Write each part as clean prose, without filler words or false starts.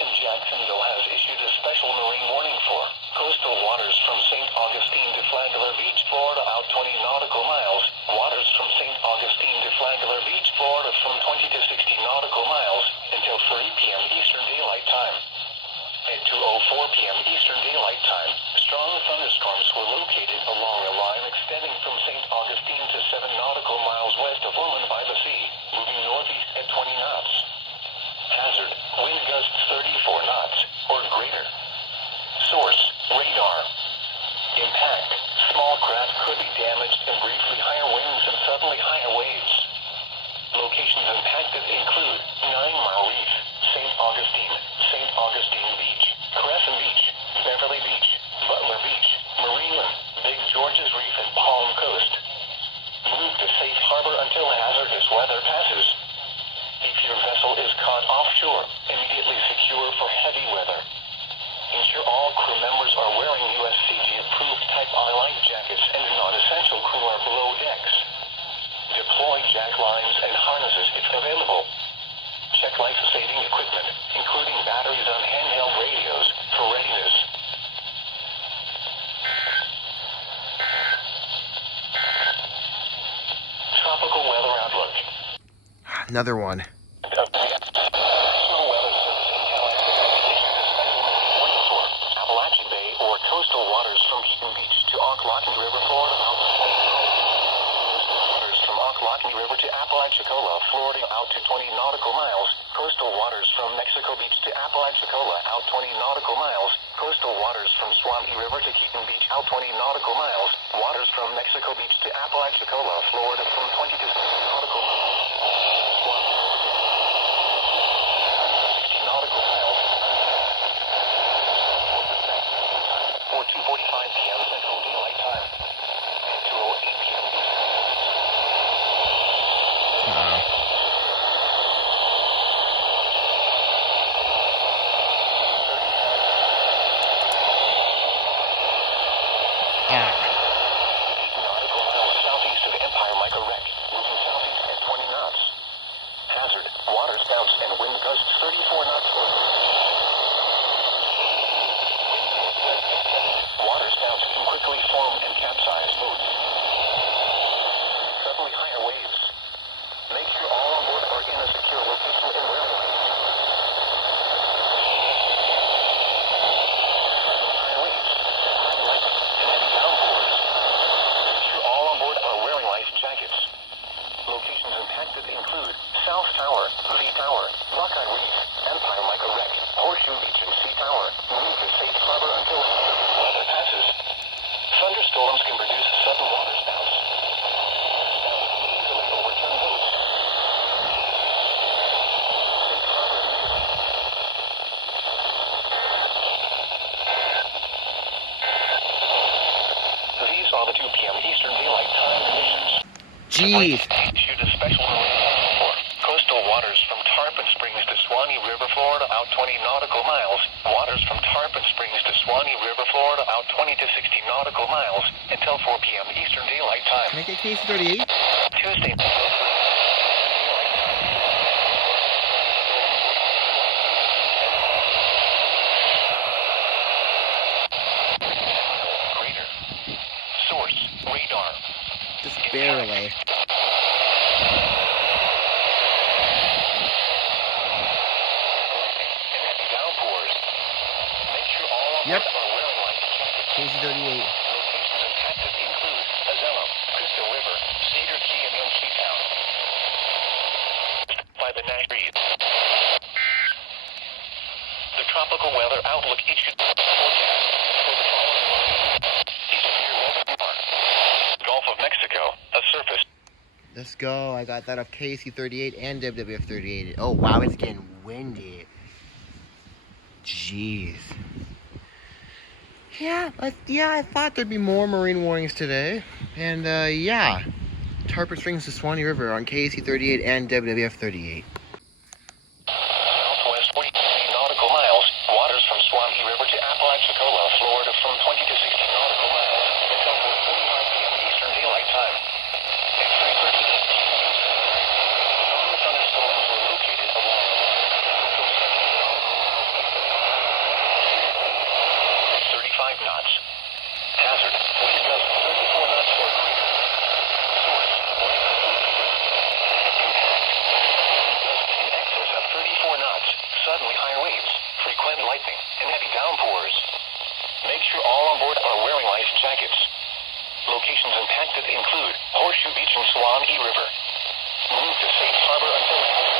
in Jacksonville has issued a special marine warning for coastal waters from St. Augustine to Flagler Beach, Florida, out 20 nautical miles. Waters from St. Augustine to Flagler Beach, Florida, from 20 to 60 nautical miles until 3 p.m. Eastern Daylight Time. At 2:04 p.m. Eastern Daylight Time, strong thunderstorms were located along a line extending from St. Augustine to 7 nautical miles west of Orland by the sea, moving northeast at 20 knots. Hazard, wind gusts 34 knots or greater. Source, radar. Impact, small craft could be damaged and briefly higher winds and suddenly higher waves. Locations impacted include 9 Mile Reef, St. Augustine Beach, Crescent Beach, Beverly Beach, Butler Beach, Marineland, Big George's Reef, and Palm Coast. Move to safe harbor until hazardous weather passes. If your vessel is caught offshore, immediately secure for heavy weather. Ensure all crew members are wearing USCG-approved Type R life jackets and non-essential crew are below decks. Deploy jack lines and harnesses if available. Check life-saving equipment, including batteries on handheld radios, for readiness. Tropical weather outlook. Another one. Appalachian Bay or coastal waters from Keaton Beach to Ocklawahamie River, Florida, out to 20 waters from Ocklawahamie River to Apalachicola, Florida, out to 20 nautical miles. Coastal waters from Mexico Beach to Apalachicola, out 20 nautical miles. Coastal waters from Swanee River to Keaton Beach, out 20 nautical miles. Waters from Mexico Beach to Apalachicola, Florida, from 20 to 60 nautical miles. Nautical miles. Or 2:45 p.m. Central Daylight Time. And 2:08 p.m. Nautical miles southeast of Empire Micro Wreck, moving southeast at 20 knots. Hazard, waters bounce and wind gusts 34 knots. Waters bounce can quickly form and capsize boats. Suddenly higher waves. Make sure all on board are in a secure location and wearing life. Higher waves. Higher life and heavy downpours. Make sure all on board are wearing life jackets. Locations impacted include South Tower, V Tower, Buckeye Reef, Empire Micro Wreck, Horseshoe Beach, and Sea Tower. Move to safe harbor until weather passes. Thunderstorms can produce sudden water spouts. Easily overturn boats. Safe harbor immediately. These are the 2 p.m. Eastern Daylight Time conditions. Jeez. Issued a special marine warning for coastal waters from Tarpon Springs to Swanee River, Florida, out 20 nautical miles. Waters from Tarpon Springs to Swanee River, Florida, out 20 to 60 nautical miles until 4 p.m. Eastern Daylight Time. Can I get KC38? Tuesday. Greater. Source, radar. Just barely. Yep. KC38. Locations impacted include Azellum, Crystal River, Cedar Key, and Youngstown Town. By the Nash Breed. The tropical weather outlook issued forecast for the following morning. Severe weather mark. Gulf of Mexico, a surface. Let's go. I got that off KC38 and WWF38. Oh wow, it's getting windy. Jeez. Yeah, I thought there'd be more marine warnings today. And yeah, Tarpon Springs to Swanee River on KC38 and WWF38. Southwest 40 nautical miles. Waters from Swanee River to Apalachicola, Florida, from 20 to 60 nautical miles until 4:45 p.m. Eastern Daylight Time. At 3:38 p.m. Strong thunderstorms were located along the line from 70 nautical miles east lightning, and heavy downpours. Make sure all on board are wearing life jackets. Locations impacted include Horseshoe Beach and Swanee River. Move to safe harbor until...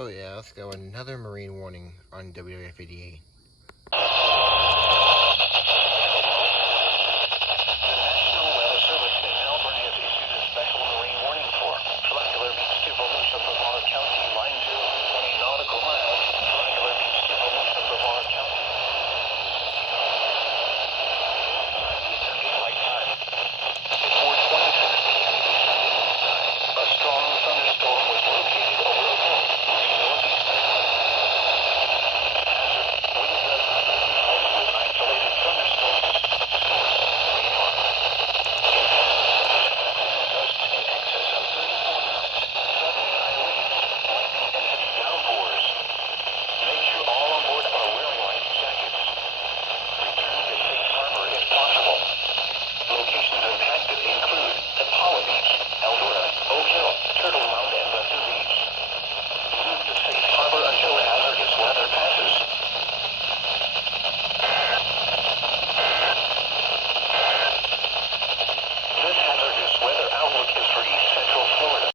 Oh yeah, let's go. Another marine warning on WWF 88.